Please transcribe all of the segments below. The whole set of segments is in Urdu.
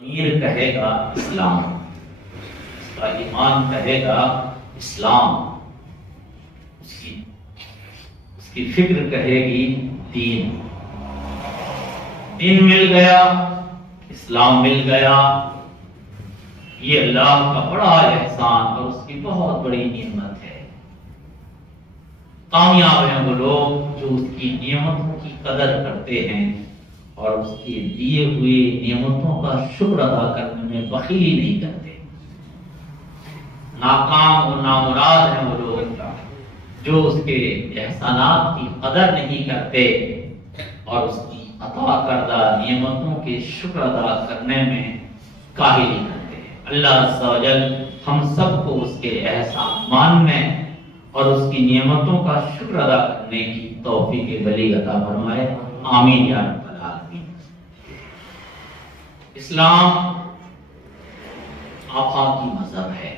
امیر کہے گا اسلام، اس کا ایمان کہے گا اسلام، اس کی فکر کہے گی دین۔ دین مل گیا، اسلام مل گیا، یہ اللہ کا بڑا احسان اور اس کی بہت بڑی نعمت ہے۔ کامیاب ہیں وہ لوگ جو اس کی نعمتوں کی قدر کرتے ہیں اور اس کے دیے ہوئے نعمتوں کا شکر ادا کرنے میں بخیلی نہیں کرتے۔ ناکام اور نامراد ہیں وہ لوگ جو اس کے احسانات کی قدر نہیں کرتے اور اس کی عطا کردہ نعمتوں کے شکر ادا کرنے میں کاہلی کرتے ہیں۔ اللہ عز و جل ہم سب کو اس کے احسان ماننے اور اس کی نعمتوں کا شکر ادا کرنے کی توفیق ولی عطا فرمائے، آمین یا رب العالمین۔ اسلام آفاقی مذہب ہے،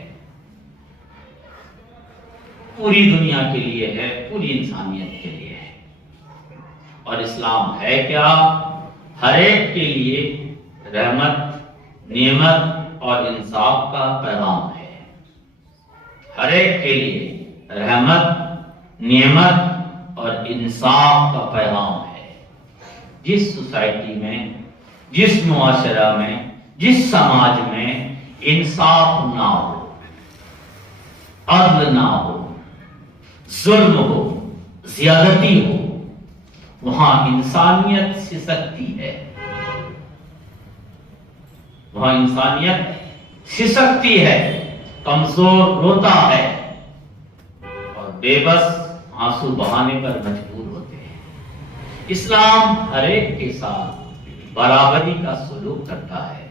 پوری دنیا کے لیے ہے، پوری انسانیت کے لیے ہے۔ اور اسلام ہے کیا؟ ہر ایک کے لیے رحمت، نعمت اور انصاف کا پیغام ہے۔ ہر ایک کے لیے رحمت، نعمت اور انصاف کا پیغام ہے۔ جس سوسائٹی میں، جس معاشرہ میں، جس سماج میں انصاف نہ ہو، عدل نہ ہو، ظلم ہو، زیادتی ہو، وہاں انسانیت سسکتی ہے، وہاں انسانیت سسکتی ہے، کمزور روتا ہے اور بے بس آنسو بہانے پر مجبور ہوتے ہیں۔ اسلام ہر ایک کے ساتھ برابری کا سلوک کرتا ہے،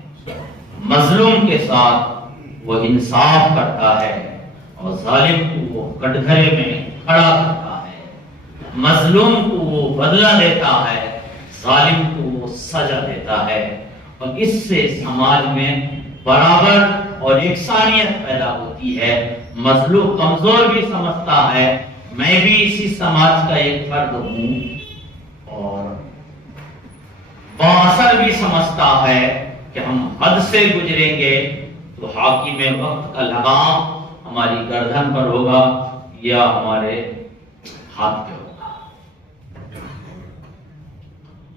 مظلوم کے ساتھ وہ انصاف کرتا ہے اور ظالم کو وہ کٹگھرے میں کھڑا کرتا ہے، مظلوم کو وہ بدلہ دیتا ہے، ظالم کو وہ سزا دیتا ہے، اور اس سے سماج میں برابر اور یکسانیت پیدا ہوتی ہے۔ مظلوم کمزور بھی سمجھتا ہے میں بھی اسی سماج کا ایک فرد ہوں، اور بااثر بھی سمجھتا ہے کہ ہم حد سے گزریں گے تو حاکم وقت کا لگام ہماری گردن پر ہوگا یا ہمارے ہاتھ پہ ہوگا۔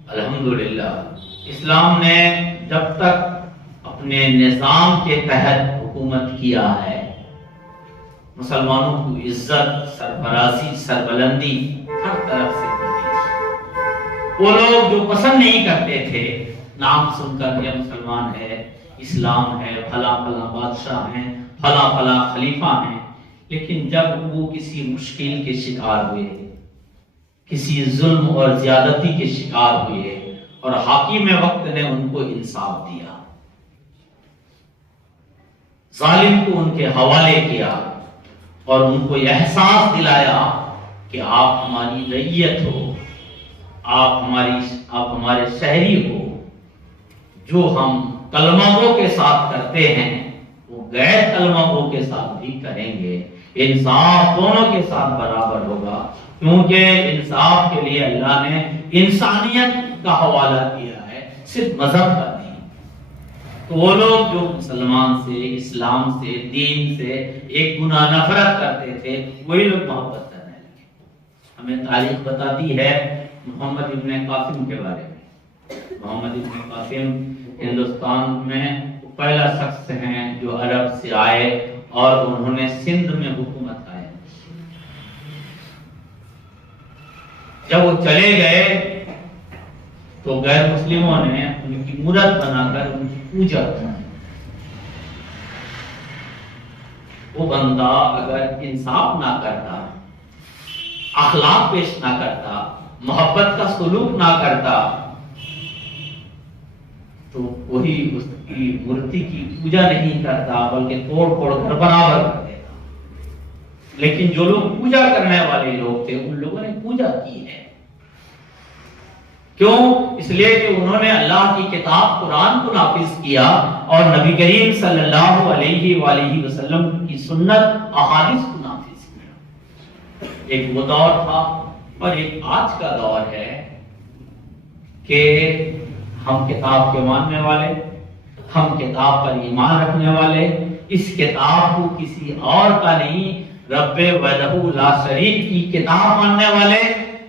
الحمدللہ اسلام نے جب تک اپنے نظام کے تحت حکومت کیا ہے، مسلمانوں کو عزت، سرفرازی، سربلندی ہر طرف سے ملتی ہے۔ وہ لوگ جو پسند نہیں کرتے تھے نام سن کر کہ مسلمان ہے، اسلام ہے، فلاں فلاں بادشاہ ہیں، فلاں فلاں خلیفہ ہیں، لیکن جب وہ کسی مشکل کے شکار ہوئے، کسی ظلم اور زیادتی کے شکار ہوئے اور حاکم وقت نے ان کو انصاف دیا، ظالم کو ان کے حوالے کیا اور ان کو یہ احساس دلایا کہ آپ ہماری رعیت ہو، آپ ہمارے شہری ہو، جو ہم کلمہ گو کے ساتھ کرتے ہیں وہ غیر کلمہ گو کے ساتھ بھی کریں گے، انصاف دونوں کے ساتھ برابر ہوگا، کیونکہ انصاف کے لیے اللہ نے انسانیت کا حوالہ کیا ہے، صرف مذہب کا نہیں۔ تو وہ لوگ جو مسلمان سے، اسلام سے، دین سے ایک گنا نفرت کرتے تھے، وہی لوگ محبت کرنے لگے۔ ہمیں تاریخ بتاتی ہے محمد ابن قاسم کے بارے میں۔ محمد ابن قاسم ہندوستان میں پہلا شخص ہیں جو عرب سے آئے اور انہوں نے سندھ میں حکومت قائم کی۔ جب وہ چلے گئے تو غیر مسلموں نے ان کی مورت بنا کر ان کی پوجا کی۔ وہ بندہ اگر انصاف نہ کرتا، اخلاق پیش نہ کرتا، محبت کا سلوک نہ کرتا تو وہی اس کی مورتی کی پوجا نہیں کرتا بلکہ توڑ پھوڑ کر برابر کر دیتا۔ لیکن جو لوگ پوجا کرنے والے لوگ تھے ان لوگوں نے پوجا کی ہے۔ کیوں؟ اس لیے کہ انہوں نے اللہ کی کتاب قرآن کو نافذ کیا اور نبی کریم صلی اللہ علیہ وآلہ وسلم کی سنت احادیث کو نافذ کیا۔ ایک وہ دور تھا اور ایک آج کا دور ہے کہ ہم کتاب کے ماننے والے، ہم کتاب پر ایمان رکھنے والے، اس کتاب کو کسی اور کا نہیں، رب وحدہ لا شریک کی کتاب ماننے والے،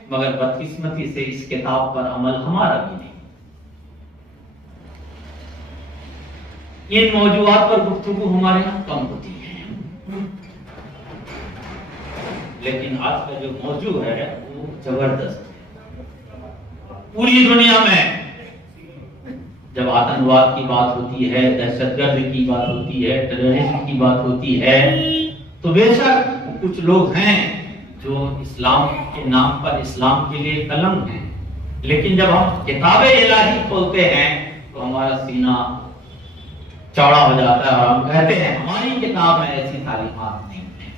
مگر بدقسمتی سے اس کتاب پر عمل ہمارا بھی نہیں۔ ان موضوعات پر گفتگو ہمارے یہاں کم ہوتی ہے، لیکن آج کا جو موضوع ہے وہ زبردست ہے۔ پوری دنیا میں جب آتنکواد کی بات ہوتی ہے، دہشت گرد کی بات ہوتی ہے، ٹیررزم کی بات ہوتی ہے، تو بے شک کچھ لوگ ہیں جو اسلام کے نام پر اسلام کے لیے کلنک ہیں، لیکن جب ہم کتاب الہی کھولتے ہیں تو ہمارا سینہ چوڑا ہو جاتا ہے اور ہم کہتے ہیں ہماری کتاب میں ایسی تعلیمات نہیں ہیں۔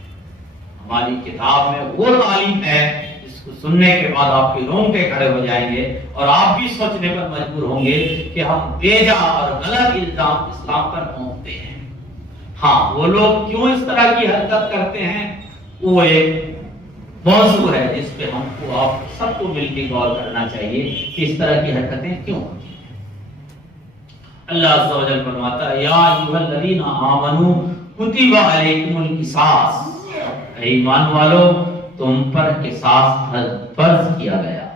ہماری کتاب میں وہ تعلیم ہے جس کو سننے کے بعد آپ کے رونگٹے کھڑے ہو جائیں گے اور آپ بھی سوچنے پر مجبور ہوں گے کہ ہم بیجا اور غلط الزام اسلام پر پھونکتے ہیں۔ ہاں، وہ لوگ کیوں اس طرح کی حرکت کرتے ہیں وہ ایک موضوع ہے جس پہ ہم کو آپ سب کو مل کے غور کرنا چاہیے کہ اس طرح کی حرکتیں کیوں ہوتی ہیں۔ اللہ عز و جل فرماتا ہے، یا ایھا الذین آمنوا کتب علیکم القصاص، اے ایمان والو تم پر قصاص فرض کیا گیا،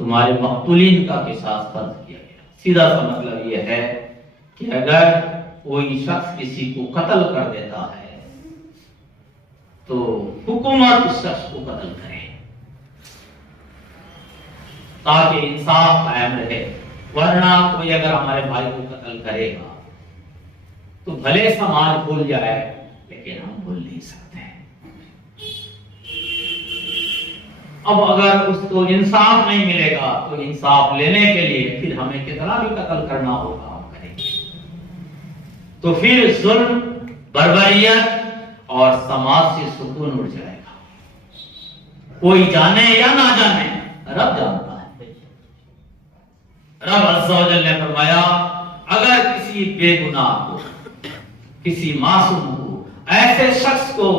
تمہارے مقتولین کا قصاص فرض کیا گیا۔ سیدھا سا مطلب یہ ہے کہ اگر کوئی شخص کسی کو قتل کر دیتا ہے تو حکومت اس شخص کو قتل کرے تاکہ انصاف قائم رہے، ورنہ کوئی اگر ہمارے بھائی کو قتل کرے گا تو بھلے سماج بھول جائے لیکن ہم بھول نہیں سکتے۔ اب اگر اس کو انصاف نہیں ملے گا تو انصاف لینے کے لیے پھر ہمیں کتنا بھی قتل کرنا ہوگا ہم کریں گے، تو پھر ظلم، بربریت اور سماج سے سکون اڑ جائے گا۔ کوئی جانے یا نہ جانے، رب جانتا ہے۔ رب عز و جل نے فرمایا اگر کسی بے گناہ کو، کسی معصوم کو، ایسے شخص کو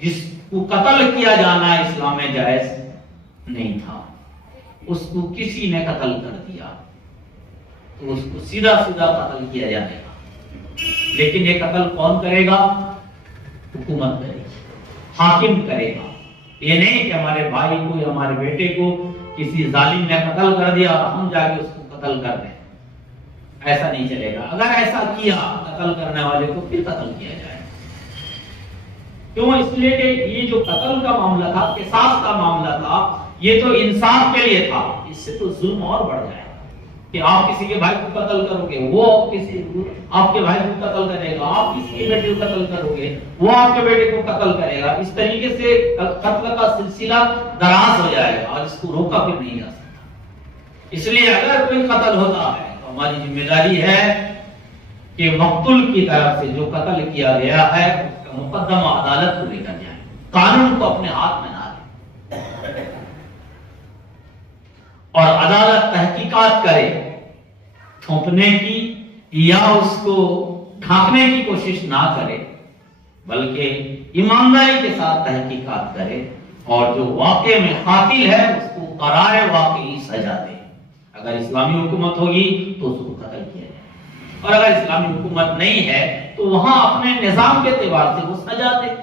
جس کو قتل کیا جانا اسلام میں جائز نہیں تھا، اس کو کسی نے قتل کر دیا تو اس کو سیدھا سیدھا قتل کیا جائے گا، لیکن یہ قتل کون کرے گا؟ حکومت کرے گی، حاکم کرے گا۔ یہ نہیں کہ ہمارے بھائی کو یا ہمارے بیٹے کو کسی ظالم نے قتل کر دیا اور ہم جا کے اس کو قتل کر دیں، ایسا نہیں چلے گا۔ اگر ایسا کیا قتل کرنے والے کو پھر قتل کیا جائے۔ کیوں؟ اس لیے کہ یہ جو قتل کا معاملہ تھا، قصاص کا معاملہ تھا، یہ تو انصاف کے لیے تھا۔ اس سے تو ظلم اور بڑھ جائے کہ آپ کسی کے بھائی کو قتل کرو گے، وہ کسی آپ کے بھائی کو قتل کرے گا، آپ کسی کے بیٹے کو قتل کرو گے، وہ آپ کے بیٹے کو قتل کرے گا۔ اس طریقے سے قتل کا سلسلہ دراز ہو جائے گا اور اس کو روکا پھر نہیں جا سکتا۔ اس لیے اگر کوئی قتل ہوتا ہے تو ہماری ذمہ داری ہے کہ مقتول کی طرف سے جو قتل کیا گیا ہے اس کا مقدمہ عدالت کو لے کر جائے، قانون کو اپنے ہاتھ میں نہ لے، اور عدالت تحقیقات کرے، تھوپنے کی یا اس کو ڈھانکنے کی کوشش نہ کرے، بلکہ ایمانداری کے ساتھ تحقیقات کرے اور جو واقع میں قاتل ہے اس کو قرار واقعی سزا دے۔ اگر اسلامی حکومت ہوگی تو اس کو قتل کیا جائے، اور اگر اسلامی حکومت نہیں ہے تو وہاں اپنے نظام کے اعتبار سے وہ سزا دے،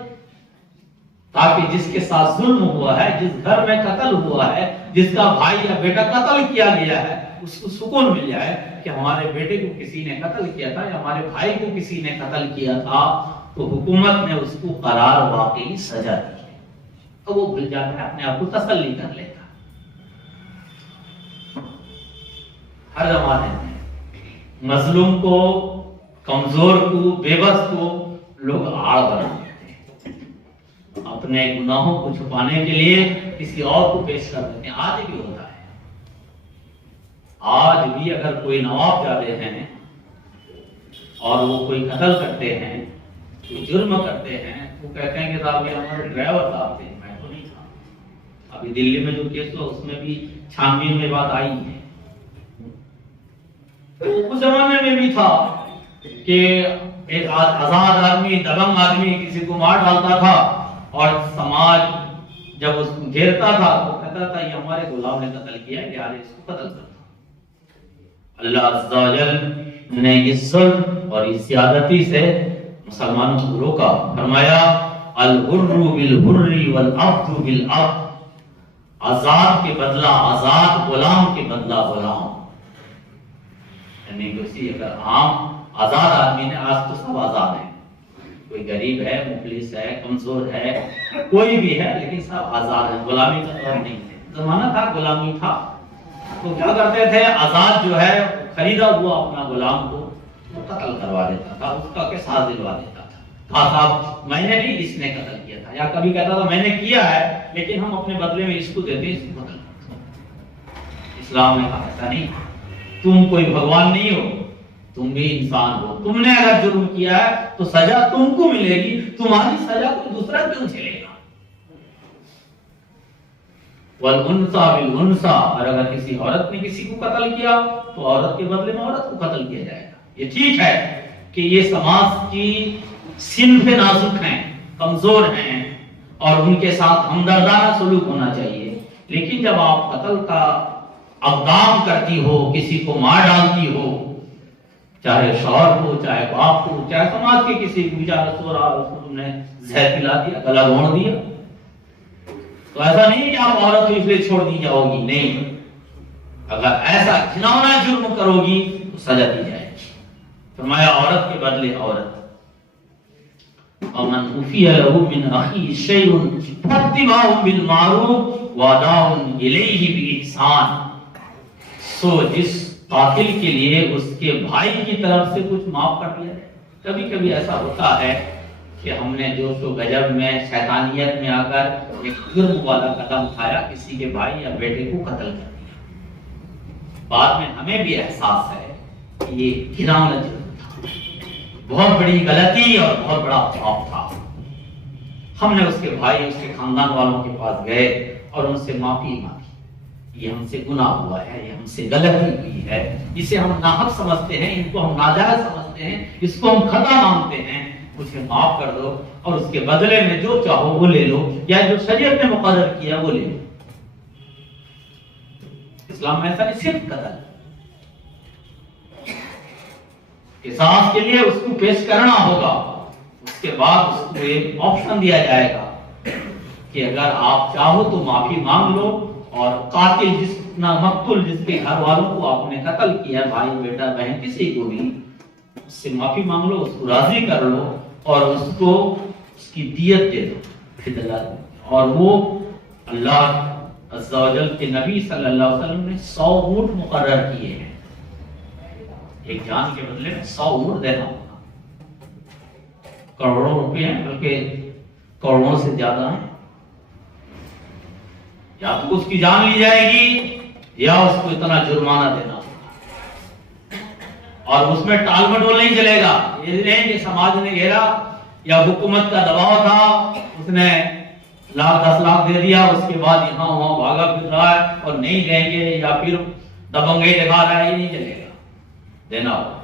تاکہ جس کے ساتھ ظلم ہوا ہے، جس گھر میں قتل ہوا ہے، جس کا بھائی یا بیٹا قتل کیا گیا ہے، اس کو سکون مل جائے کہ ہمارے بیٹے کو کسی نے قتل کیا تھا یا ہمارے بھائی کو کسی نے قتل کیا تھا تو حکومت نے اس کو قرار واقعی سزا دی ہے، تو وہ بھول جاتا ہے، اپنے آپ کو تسلی کر لیتا۔ ہر زمانے میں مظلوم کو، کمزور کو، بے بس کو لوگ آڑ بنا دیتے ہیں، اپنے گناہوں کو چھپانے کے لیے کسی اور کو پیش کر دیتے ہیں۔ آج بھی ہوتا ہے، آج بھی اگر کوئی نواب زادے ہیں اور وہ کوئی قتل کرتے ہیں، کوئی جرم کرتے ہیں، وہ کہتے ہیں کہ صاحب یہ ہمارے ڈرائیور صاحب تھے، میں تو نہیں تھا۔ ابھی دلی میں جو کیس ہوا اس میں بھی چھانبین میں بات آئی ہے۔ اس زمانے میں بھی تھا کہ ایک آزاد آدمی، دبنگ آدمی کسی کو مار ڈالتا تھا اور سماج جب اس کو گھیرتا تھا تو کہتا تھا یہ ہمارے غلام نے قتل کیا ہے، یار اس کو قتل کرتا۔ اللہ عز و جل نے اس ظلم اور اس زیادتی سے مسلمانوں کو روکا. فرمایا الحر بالحر والعبد بالعبد، آزاد کے بدلہ آزاد، غلام کے بدلہ غلام. یعنی کسی اگر عام آزاد آدمی نے، آج تو سب آزاد ہیں، کوئی غریب ہے، مفلس ہے، کمزور ہے، کوئی بھی ہے، لیکن سب آزاد ہیں. غلامی کا دور نہیں ہے. زمانہ تھا غلامی تھا، تو کیا کرتے تھے، آزاد جو ہے خریدا ہوا اپنا غلام کو وہ قتل کروا دیتا تھا، اس کا قصاص دلوا دیتا تھا. کہا صاحب میں نے نہیں، اس نے قتل کیا تھا. یا کبھی کہتا تھا میں نے کیا ہے لیکن ہم اپنے بدلے میں اس کو دیتے ہیں، اس کو قتل کرتے ہیں. اسلام نے کہا ایسا نہیں، تم کوئی بھگوان نہیں ہو، تم بھی انسان ہو. تم نے اگر جرم کیا ہے تو سزا تم کو ملے گی، تمہاری سزا کوئی دوسرا کیوں جھیلے گا. والانثى بالانثى، اور اگر کسی عورت نے کسی کو قتل کیا تو عورت کے بدلے میں عورت کو قتل کیا جائے گا. یہ ٹھیک ہے کہ یہ سماج کی صنف نازک ہیں، کمزور ہیں، اور ان کے ساتھ ہمدردانہ سلوک ہونا چاہیے. لیکن جب آپ قتل کا اقدام کرتی ہو، کسی کو مار ڈالتی ہو، چاہے شوہر ہو، چاہے باپ ہو، چاہے سماج کے کسی بیچارہ سو رہا اس کو تم نے زہر پلا دیا، گلا گھونٹ دیا، تو ایسا نہیں کہ آپ عورت کو اس لیے چھوڑ دی جاؤ گی. نہیں، اگر ایسا گھناؤنا جرم کرو گی تو سزا دی جائے گی. فرمایا عورت کے بدلے عورت. ومن عفی له من اخیہ شیء فاتباع بالمعروف واداء الیہ باحسان. سو جس قاتل کے لیے اس کے بھائی کی طرف سے کچھ معاف کر دیا جائے. کبھی کبھی ایسا ہوتا ہے کہ ہم نے جوش و غضب میں، شیطانیت میں آ کر ایک جرم والا قدم اٹھایا، کسی کے بھائی یا بیٹے کو قتل کر دیا. بعد میں ہمیں بھی احساس ہے کہ یہ گھناؤنا جرم تھا، بہت بڑی غلطی اور بہت بڑا پاپ تھا. ہم نے اس کے بھائی، اس کے خاندان والوں کے پاس گئے اور ان سے معافی مانگی. یہ ہم سے گناہ ہوا ہے، یہ ہم سے غلطی ہوئی ہے، اسے ہم ناحق سمجھتے ہیں، ان کو ہم ناجائز سمجھتے ہیں، اس کو ہم خطا مانتے ہیں، مجھے معاف کر دو اور اس کے بدلے میں جو چاہو وہ لے لو، یا جو شریعت نے مقرر کیا وہ لے لو. اسلام میں ایسا نہیں، صرف قتل. قصاص کے لیے اس کو پیش کرنا ہوگا، اس کے بعد اس کو ایک آپشن دیا جائے گا کہ اگر آپ چاہو تو معافی مانگ لو، اور قاتل جس مقتول جس کے گھر والوں کو آپ نے قتل کیا، بھائی بیٹا بہن کسی کو بھی، اس سے معافی مانگ لو، اس کو راضی کر لو اور اس کو اس کی دیت دے دو، فدیہ. اور وہ اللہ عز و جل کے نبی صلی اللہ علیہ وسلم نے 100 اونٹ مقرر کیے ہیں. ایک جان کے بدلے میں 100 اونٹ دینا ہوگا. کروڑوں روپے ہیں، بلکہ کروڑوں سے زیادہ ہیں. یا تو اس کی جان لی جائے گی یا اس کو اتنا جرمانہ دینا ہوگا. اور اس میں ٹال مٹول نہیں چلے گا. یہ نہیں کہ سماج نے گھیرا یا حکومت کا دباؤ تھا، اس نے 1,00,000-10,00,000 دے دیا، اس کے بعد یہاں وہاں بھاگا پھر رہا ہے اور نہیں دیں گے، یا پھر دبنگئی دکھا رہا ہے. یہ نہیں چلے گا، دینا ہوگا.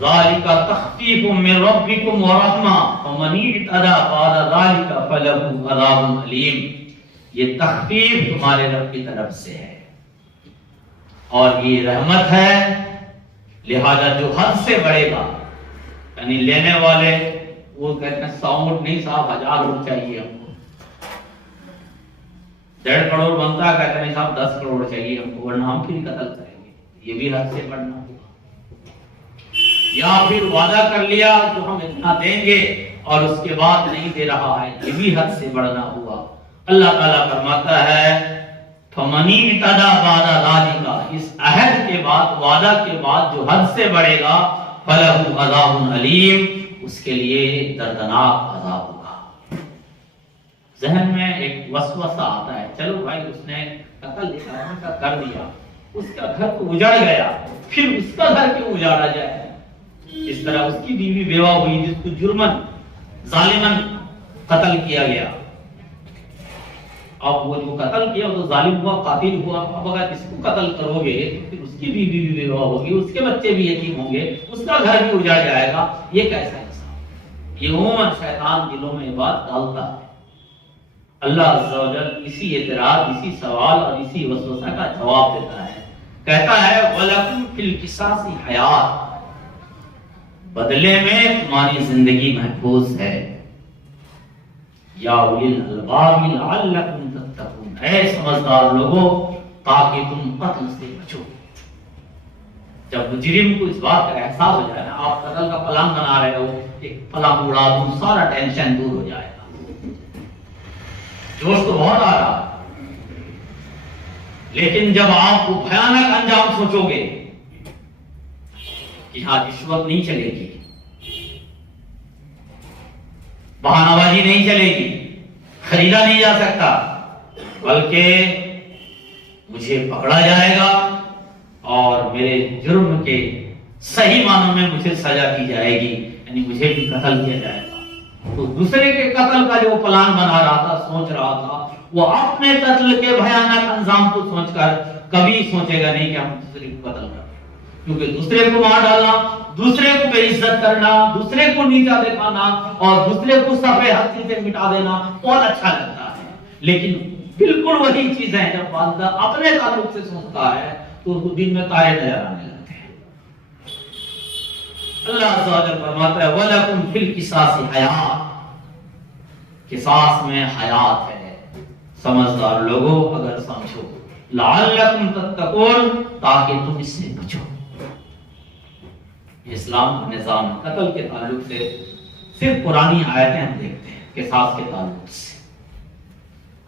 ذالک تخفیف من ربکم ورحمہ فمن اعتدی بعد ذالک فلہ عذاب علیم. یہ تخفیف تمہارے رب کی طرف سے ہے اور یہ رحمت ہے. لہذا جو حد سے بڑھے گا، یعنی لینے والے وہ کہتے ہیں 100 اونٹ نہیں صاحب 1000 اونٹ چاہیے ہم کو. 1.5 کروڑ بنتا ہے، کہتے ہیں صاحب 10 کروڑ چاہیے ہم کو، ورنہ ہم پھر قتل کریں گے. یہ بھی حد سے بڑھنا ہوگا. یا پھر وعدہ کر لیا تو ہم اتنا دیں گے اور اس کے بعد نہیں دے رہا ہے، یہ بھی حد سے بڑھنا ہوا. اللہ تعالیٰ فرماتا ہے فَمَنِ اعْتَدَىٰ بَعْدَ ذَٰلِکَ، اس عہد کے بعد، وعدہ کے بعد جو حد سے بڑھے گا، فَلَهُ عَذَابٌ عَلِيمٌ، اس کے لیے دردناک عذاب ہوگا. ذہن میں ایک وسوسہ آتا ہے، چلو بھائی اس نے قتل کر دیا، اس کا گھر تو اجڑ گیا، پھر اس کا گھر کیوں اجاڑا جائے. اس طرح اس کی بیوی بیوہ ہوئی جس کو جرمن ظالمن قتل کیا گیا. اب وہ جو قتل کیا وہ تو ظالم ہوا، قاتل ہوا. اب اگر اس کو قتل کرو گے تو پھر اس کی بیوی بھی بیوہ ہوگی، اس کے بچے بھی یتیم ہوں گے، اس کا گھر بھی اجاڑ جائے گا. یہ کیسا انصاف؟ یہ عموماً شیطان دلوں میں بات ڈالتا ہے. اللہ عز و جل اسی اعتراض، اسی سوال اور اسی وسوسہ کا جواب دیتا ہے کہتا ہے وَلَكُمْ فِي الْقِصَاصِ حَيَاةٌ، بدلے میں تمہاری زندگی محفوظ ہے. یا اولی الالباب لعلکم تتقون، اے سمجھدار لوگوں تاکہ تم قتل سے بچو. جب مجرم کو اس بات کا احساس ہو جائے نا، آپ قتل کا پلان بنا رہے ہو، ایک پلان اڑا دوں، سارا ٹینشن دور ہو جائے گا. جوش تو بہت آ رہا ہے، لیکن جب آپ کو بھیانک انجام سوچو گے کہ ہاں رشوت نہیں چلے گی، بہانہ بازی نہیں چلے گی، خریدا نہیں جا سکتا، بلکہ مجھے پکڑا جائے گا اور میرے جرم کے صحیح معنوں میں مجھے سزا کی جائے گی، یعنی مجھے بھی قتل کیا جائے گا. تو دوسرے کے قتل کا جو پلان بنا رہا تھا، سوچ رہا تھا، وہ اپنے قتل کے بھیانک انجام کو سوچ کر کبھی سوچے گا نہیں کہ ہم دوسرے کو قتل کریں، کیونکہ دوسرے کو مار ڈالنا، دوسرے کو بے عزت کرنا، دوسرے کو نیچا دکھانا اور دوسرے کو صفحے ہستی سے مٹا دینا بہت اچھا لگتا ہے. لیکن بالکل وہی چیز ہے جب بندہ اپنے تعلق سے سوچتا ہے تو اس کو دن میں تارے نظر آنے لگتے ہیں. اللہ عز و جل فرماتا ہے وَلَكُمْ فِي الْقِصَاصِ حَيَاةٌ، قصاص میں حیات ہے. سمجھدار لوگوں اگر سمجھو، لعلکم تتقون، تاکہ تم اس سے بچو. اسلام کا نظام قتل کے تعلق سے صرف پرانی آیتیں ہم دیکھتے ہیں قصاص کے تعلق سے.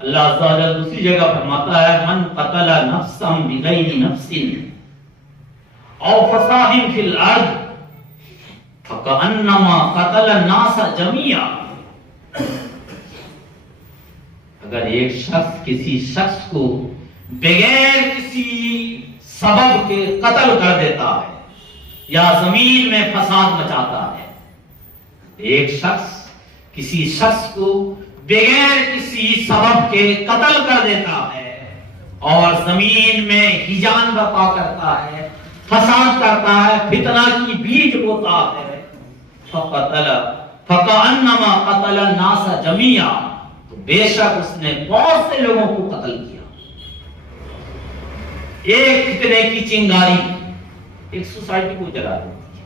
اللہ عز و جل دوسری جگہ فرماتا ہے من قتل نفسا بغیر نفس او فساد فی الارض فکأنما قتل الناس جميعا. اگر ایک شخص کسی شخص کو بغیر کسی سبب کے قتل کر دیتا ہے یا زمین میں فساد مچاتا ہے، ایک شخص کسی شخص کو بغیر کسی سبب کے قتل کر دیتا ہے اور زمین میں ہیجان برپا کرتا ہے، فساد کرتا ہے، فتنہ کی بیج بوتا ہے، فَكَأَنَّمَا قَتَلَ النَّاسَ جَمِيعًا، تو بے شک اس نے بہت سے لوگوں کو قتل کیا. ایک فتنے کی چنگاری ایک سوسائٹی کو جلا دیتی ہے،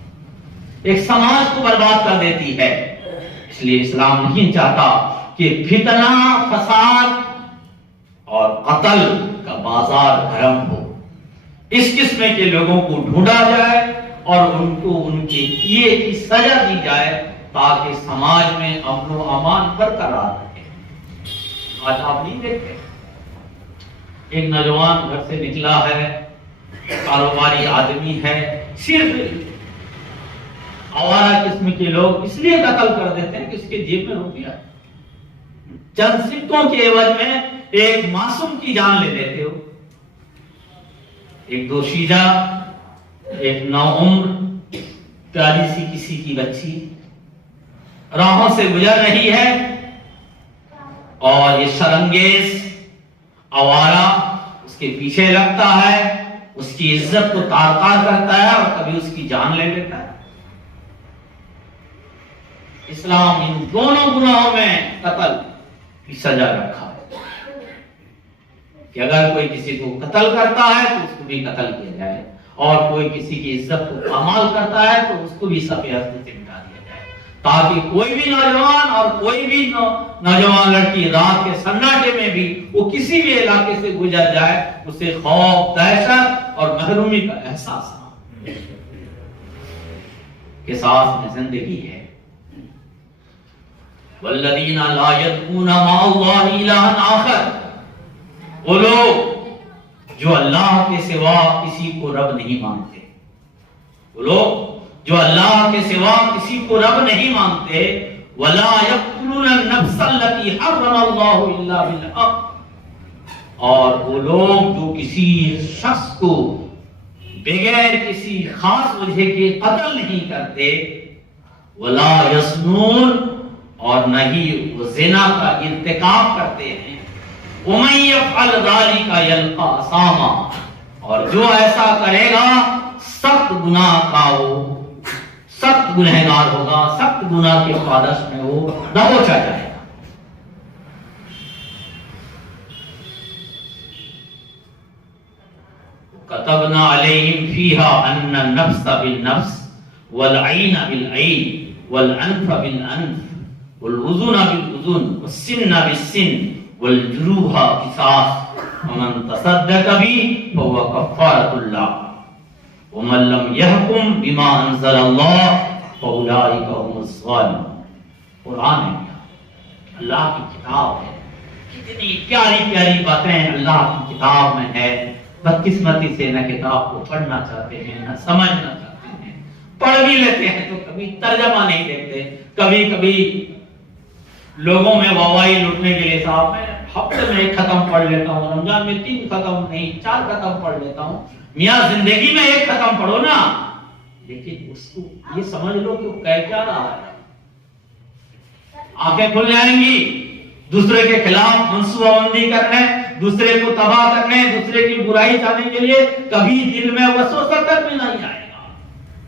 ایک سماج کو برباد کر دیتی ہے. اس لیے اسلام نہیں چاہتا کہ فتنہ، فساد اور قتل کا بازار گرم ہو. اس قسم کے لوگوں کو ڈھونڈا جائے اور ان کو ان کے کیے کی سزا دی جائے تاکہ سماج میں امن و امان برقرار رہے. آج آپ نہیں دیکھتے ایک نوجوان گھر سے نکلا ہے، کاروباری آدمی ہے، صرف آوارہ قسم کے لوگ اس لیے قتل کر دیتے ہیں کہ اس کے جیب میں روپیہ ہے، چند سکوں کے عوض میں ایک معصوم کی جان لے لیتے ہو. ایک دوشیزہ، ایک نوعمر پیاری سی کسی کی بچی راہوں سے گزر رہی ہے اور یہ شرمگیز آوارہ اس کے پیچھے لگتا ہے، اس کی عزت کو تار تار کرتا ہے اور کبھی اس کی جان لے لیتا ہے. اسلام ان دونوں گناہوں میں قتل کی سزا رکھا ہے کہ اگر کوئی کسی کو قتل کرتا ہے تو اس کو بھی قتل کیا جائے اور کوئی کسی کی عزت کو پامال کرتا ہے تو اس کو بھی صفحے ہستی سے مٹا دیا جائے، تاکہ کوئی بھی نوجوان اور کوئی بھی نوجوان لڑکی رات کے سناٹے میں بھی وہ کسی بھی علاقے سے گزر جائے اسے خوف، دہشت اور محرومی کا احساس نہ. قصاص میں زندگی ہے. والذین لا یدعون مع اللہ الہا آخر، وہ لوگ جو اللہ کے سوا کسی کو رب نہیں مانتے، وہ لوگ جو اللہ کے سوا کسی کو رب نہیں مانتے. ولا یقتلون النفس التي حرم اللہ الا بالحق، اور وہ لوگ جو کسی شخص کو بغیر کسی خاص وجہ کے قتل نہیں کرتے. ولا یزنون، اور نہ ہی وہ زنا کا ارتکاب کرتے ہیں. وَمَن يَفْعَلْ ذَلِكَ يَلْقَ أَثَامًا، اور جو ایسا کرے گا سخت گناہ کا وہ سخت گنہگار ہوگا، سخت گناہ کے پاداش میں وہ دبوچا جائے گا. كتبنا عليهم فيها أن النفس بالنفس والعين بالعين والأنف بالأنف والأذن بالأذن والسن بالسن والجروح قصاص ومن تصدق به فهو كفارة الله ومن لم يحكم بما أنزل الله فأولئك هم الظالمون. قرآن ہے کیا؟ اللہ کی کتاب ہے. کتنی پیاری پیاری باتیں اللہ کی کتاب میں ہے. بدقسمتی سے نہ کتاب کو پڑھنا چاہتے ہیں نہ سمجھنا چاہتے ہیں. پڑھ بھی لیتے ہیں تو کبھی ترجمہ نہیں دیکھتے. کبھی کبھی لوگوں میں واہوائی لوٹنے کے لیے صاحب میں ہفتے میں 1 ختم پڑھ لیتا ہوں, رمضان میں 3 ختم نہیں 4 ختم پڑھ لیتا ہوں. میاں زندگی میں 1 ختم پڑھو نا, لیکن اس کو یہ سمجھ لو کہ وہ کہہ کیا رہا ہے. آنکھیں کھل جائیں گی دوسرے کے خلاف منصوبہ بندی کرنے, دوسرے کو تباہ کرنے, دوسرے کی برائی چاہنے کے لیے. کبھی دل میں وسوسہ تک بھی نہیں آئے گا,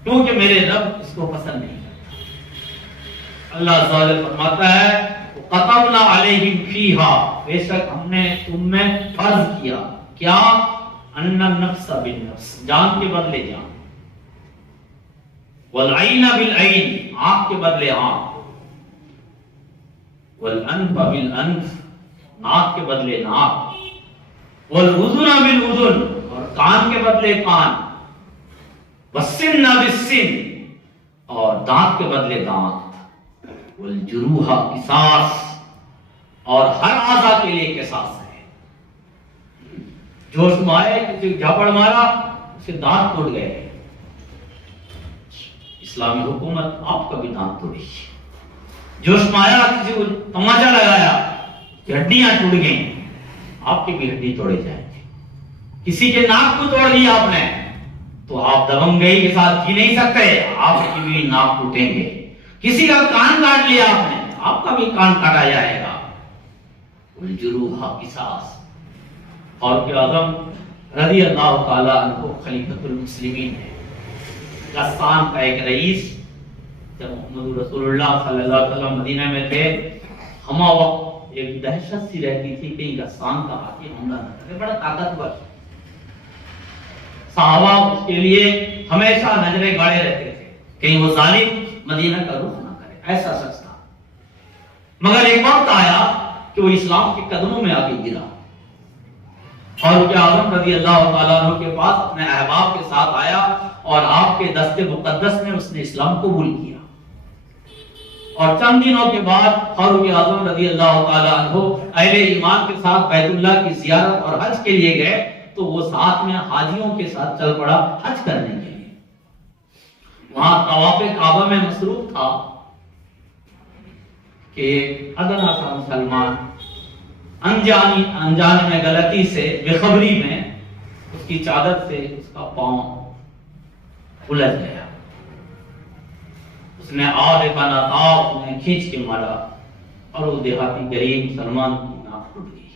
کیونکہ میرے رب اس کو پسند نہیں کرتا. اللہ عز و جل فرماتا ہے قَتَبْنَا عَلَيْهِمْ فِيهَا, بے شک ہم نے تم میں فرض کیا کیا, أَنَّ النَّفْسَ بِالنَّفْسِ, جان کے بدلے جان, وَالْعَيْنَ بِالْعَيْنِ, آنکھ کے بدلے آنکھ, والانف بالانف, ناک کے بدلے ناک, والاذن بالاذن, اور کان کے بدلے کان, والسن بالسن, اور دانت کے بدلے دانت, والجروح قصاص, اور ہر اعضاء کے لیے قصاص ہے. جوش میں آئے کسی جھپڑ مارا اسے دانت ٹوٹ گئے, اسلامی حکومت آپ کا بھی دانت توڑی. جوش میں آیا کسی کو تماچا لگایا ہڈیاں ٹوٹ گئیں, آپ کی بھی ہڈی توڑے جائیں گے. کسی کے ناک کو توڑ دیا آپ نے تو آپ دبنگئی کے ساتھ جی نہیں سکتے, آپ کی بھی ناک ٹوٹیں گے. کسی کا کان کاٹ لیا آپ نے, آپ کا بھی کان کاٹا جائے گا. الجروح قصاص. فاروق اعظم رضی اللہ تعالی عنہ خلیفۃ المسلمین ہے, غسان کا ایک رئیس. جب محمد رسول اللہ صلی اللہ علیہ وسلم مدینہ میں تھے, ہما وقت ایک دہشت سی رہتی تھی کہ غسان کا حاکم حملہ نہ کرے. بڑا طاقتور صحابہ اس کے لیے ہمیشہ نظریں گاڑے رہتے تھے کہیں وہ ظالم مدینہ کا رخ نہ کرے, ایسا شخص تھا. مگر ایک وقت آیا کہ وہ اسلام کے قدموں میں آ کے گرا. فاروق اعظم رضی اللہ تعالیٰ عنہ کے پاس اپنے احباب کے ساتھ آیا اور آپ کے دست مقدس میں اس نے اسلام قبول کیا. اور چند دنوں کے بعد فاروق اعظم رضی اللہ تعالیٰ عنہ اہل ایمان کے ساتھ بیت اللہ کی زیارت اور حج کے لیے گئے, تو وہ ساتھ میں حاجیوں کے ساتھ چل پڑا حج کرنے کے لیے. وہاں طواف کعبہ میں مصروف تھا کہ ادنا سا مسلمان انجانے میں غلطی سے بے خبری میں اس کی چادر سے اس کا پاؤں الجھ گیا. اس نے آدھے کا ناتاف نے کھینچ کے مارا اور وہ دیہاتی غریب مسلمان کی ناک ٹوٹ گئی.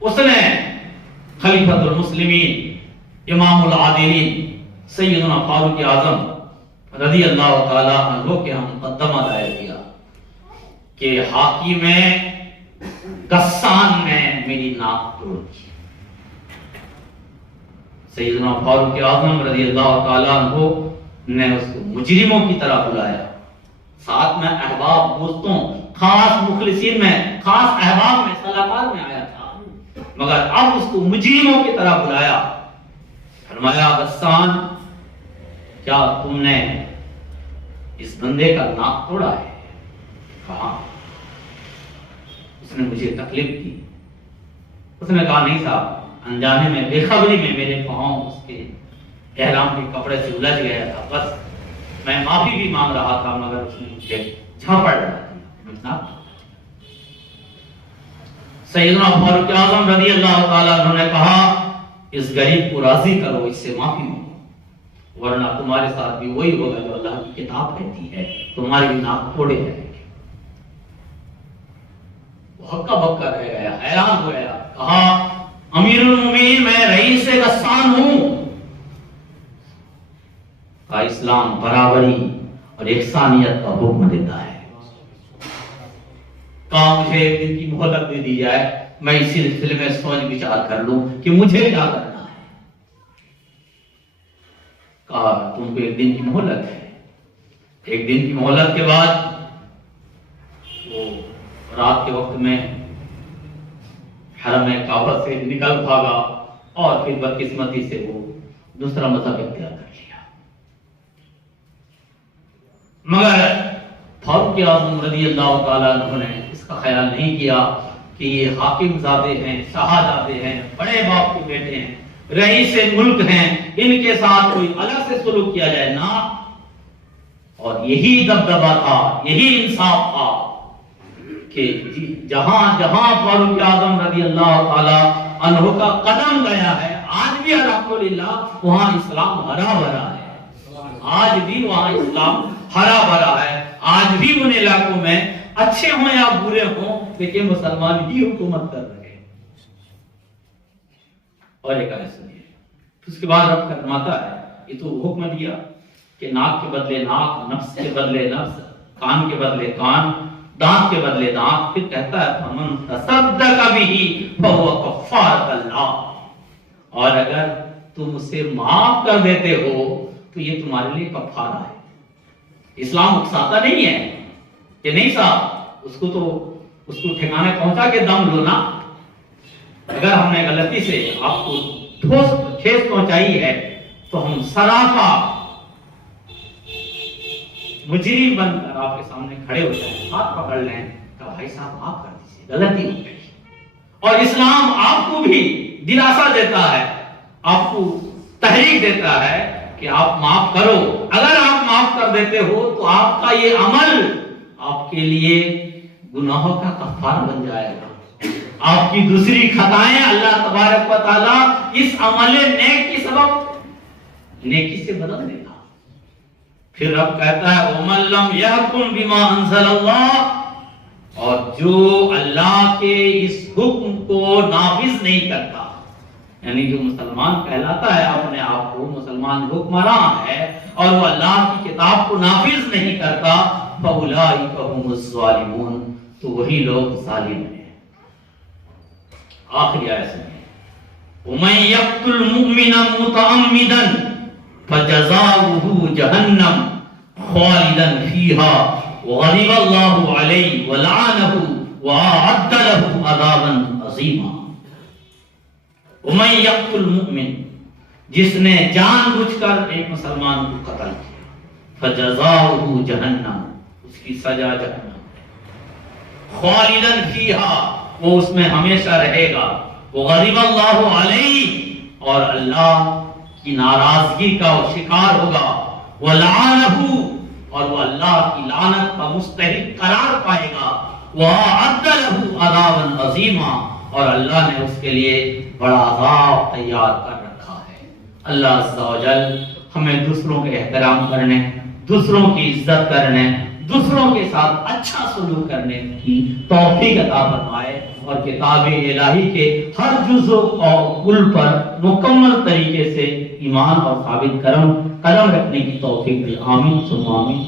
اس نے خلیفۃ المسلمین امام العادلین سیدنا فاروق اعظم رضی اللہ تعالی عنہ کے ہم مقدمہ دائر کیا کہ حاکم غسان نے میری ناک توڑ دی. سیدنا فاروق اعظم رضی اللہ تعالیٰ عنہ نے اس کو مجرموں کی طرح بلایا. ساتھ میں احباب دوستوں خاص مخلصین میں خاص احباب میں صلاحکار میں آیا تھا, مگر اب اس کو مجرموں کی طرح بلایا. فرمایا غسان کیا تم نے اس بندے کا ناک توڑا ہے؟ کہا اس نے مجھے تکلیف دی. اس نے کہا نہیں صاحب, انجانے میں بے خبری میں میرے پاؤں اس کے احرام کے کپڑے سے الجھ گیا تھا, بس میں معافی بھی مانگ رہا تھا مگر اس نے مجھے جھاپڑ ڈالا. سیدنا فاروق اعظم رضی اللہ تعالیٰ عنہ نے کہا اس غریب کو راضی کرو, اس سے معافی مانگو, ورنہ تمہارے ساتھ بھی وہی ہوگا جو اللہ کی کتاب کہتی ہے, تمہاری بھی ناک توڑے جائیں گے. وہ ہکا بکا رہ گیا, حیران ہو گیا. کہا امیر المومنین میں رئیس غسان ہوں. کا اسلام برابری اور یکسانیت کا حکم دیتا ہے. کہا مجھے ایک دن کی مہلت دے دی جائے, میں اسی سلسلے میں سوچ بچار کر لوں کہ مجھے کیا کرنا ہے۔ کہا تم کو 1 دن کی مہلت ہے۔ 1 دن کی مہلت کے بعد وہ رات کے وقت میں حرم کعبہ سے نکل بھاگا اور پھر بدقسمتی سے وہ دوسرا مذہب اختیار کر لیا۔ مگر فاروق اعظم رضی اللہ تعالیٰ عنہ نے اس کا خیال نہیں کیا کہ یہ حاکم زادے ہیں، شاہزادے ہیں، بڑے باپ کے بیٹے ہیں، رئیس ملک ہیں، ان کے ساتھ کوئی الگ سے سلوک کیا جائے نہ۔ اور یہی دبدبا تھا، یہی انصاف تھا کہ جہاں جہاں فاروق اعظم رضی اللہ تعالی عنہ کا قدم گیا ہے، آج بھی الحمدللہ وہاں اسلام ہرا بھرا ہے۔ آج بھی وہاں اسلام ہرا بھرا ہے۔ آج بھی ان علاقوں میں اچھے ہوں یا برے ہوں لیکن مسلمان ہی حکومت کر رہے ہیں۔ اور ایک آیت سنیے، اس کے بعد رب فرماتا ہے، یہ تو حکم دیا کہ ناک کے بدلے ناک، نفس کے بدلے نفس، کان کے بدلے کان، دانت کے بدلے دانت، پھر کہتا ہے فمن تصدق بہ فہو کفارۃ اللہ، اور اگر تم اسے معاف کر دیتے ہو تو یہ تمہارے لیے کفارہ ہے۔ اسلام اکساتا نہیں ہے کہ نہیں صاحب اس کو ٹھکانے پہنچا کے دم لو نا۔ اگر ہم نے غلطی سے آپ کو ٹھیس پہنچائی ہے تو ہم سراپا مجرم بن کر آپ کے سامنے کھڑے ہو جائیں، ہاتھ پکڑ لیں کہ بھائی صاحب معاف کر دیجیے، غلطی ہو گئی۔ اور اسلام آپ کو بھی دلاسا دیتا ہے، آپ کو تحریک دیتا ہے کہ آپ معاف کرو۔ اگر آپ معاف کر دیتے ہو تو آپ کا یہ عمل آپ کے لیے گناہوں کا کفارہ بن جائے گا۔ آپ کی دوسری خطائیں اللہ تبارک و تعالی اس عمل نیک کی سبب نیکی سے بدل دے گا۔ پھر رب کہتا ہے وَمَن لَّمْ يَحْكُمْ بِمَا أَنزَلَ اللَّهُ، اور جو اللہ کے اس حکم کو نافذ نہیں کرتا، یعنی جو مسلمان کہلاتا ہے اپنے آپ کو مسلمان حکمراں ہے اور وہ اللہ کی کتاب کو نافذ نہیں کرتا، فَأُولَٰئِكَ هُمُ الظَّالِمُونَ، تو وہی لوگ ظالم ہیں۔ آخری آیت سنیے، وَمَن يَقْتُلْ مُؤْمِنًا مُتَعَمِّدًا فَجَزَاؤُهُ جَهَنَّمُ خَالِدًا فِيهَا وَغَضِبَ اللَّهُ عَلَيْهِ وَلَعَنَهُ وَأَعَدَّ لَهُ عَذَابًا عَظِيمًا۔ وَمَن يَقْتُلْ مُؤْمِنًا، جس نے جان بوجھ کر ایک مسلمان کو قتل کیا، فَجَزَاؤُهُ جَهَنَّمُ، اس کی سزا جہنم، خَالِدًا فِيهَا، وہ اس میں ہمیشہ رہے گا، وَغَضِبَ اللَّهُ عَلَيْهِ، اور اللہ کی ناراضگی کا وہ شکار ہوگا، وَلَعَنَهُ، اور وہ اللہ کی لعنت کا مستحق قرار پائے گا، وَأَعَدَّ لَهُ عَذَابًا عَظِيمًا، اور اللہ نے اس کے لیے بڑا عذاب تیار کر رکھا ہے۔ اللہ عز و جل ہمیں دوسروں کے احترام کرنے، دوسروں کی عزت کرنے، دوسروں کے ساتھ اچھا سلوک کرنے کی توفیق عطا فرمائے، اور کتاب الہی کے ہر جزء اور کل پر مکمل طریقے سے ایمان اور ثابت قدم رکھنے کی توفیق دے۔ آمین ثم آمین۔